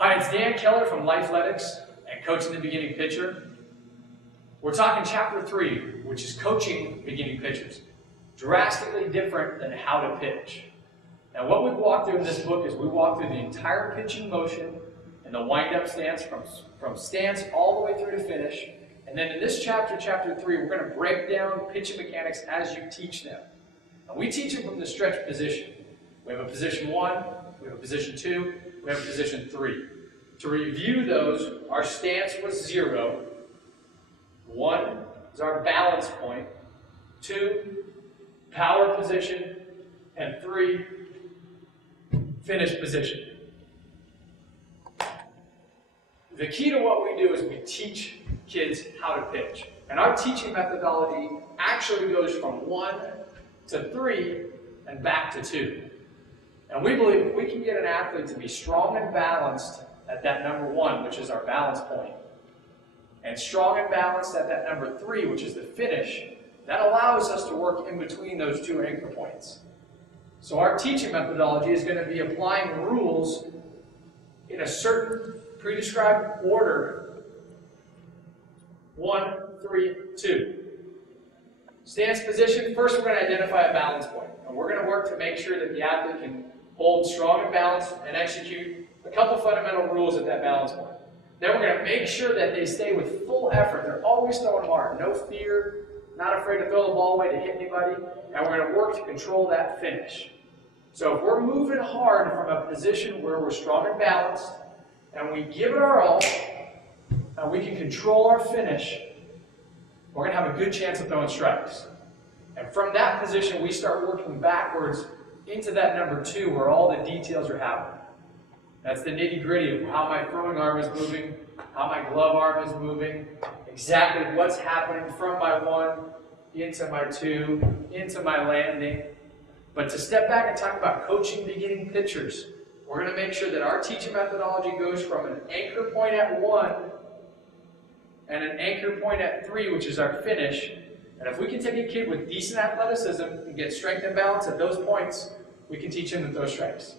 Hi, it's Dan Keller from Lifeletics and Coaching the Beginning Pitcher. We're talking Chapter 3, which is Coaching Beginning Pitchers. Drastically different than how to pitch. Now, what we've walked through in this book is we walked through the entire pitching motion and the wind-up stance from stance all the way through to finish. And then in this chapter, Chapter 3, we're going to break down pitching mechanics as you teach them. And we teach them from the stretch position. We have a position 1, we have a position 2, we have a position 3. To review those, our stance was 0. 1 is our balance point. 2, power position. And 3, finish position. The key to what we do is we teach kids how to pitch. And our teaching methodology actually goes from 1 to 3 and back to 2. And we believe if we can get an athlete to be strong and balanced at that number 1, which is our balance point, and strong and balanced at that number 3, which is the finish, that allows us to work in between those 2 anchor points. So our teaching methodology is going to be applying rules in a certain prescribed order. 1, 3, 2. Stance position, first we're going to identify a balance point. And we're going to work to make sure that the athlete can hold strong and balanced and execute a couple fundamental rules at that balance point. Then we're going to make sure that they stay with full effort. They're always throwing hard. No fear, not afraid to throw the ball away to hit anybody. And we're going to work to control that finish. So if we're moving hard from a position where we're strong and balanced, and we give it our all, and we can control our finish, we're going to have a good chance of throwing strikes. And from that position, we start working backwards into that number 2 where all the details are happening. That's the nitty-gritty of how my throwing arm is moving, how my glove arm is moving, exactly what's happening from my 1 into my 2, into my landing. But to step back and talk about coaching beginning pitchers, we're going to make sure that our teaching methodology goes from an anchor point at 1 and an anchor point at 3, which is our finish. And if we can take a kid with decent athleticism and get strength and balance at those points, we can teach him to throw strikes.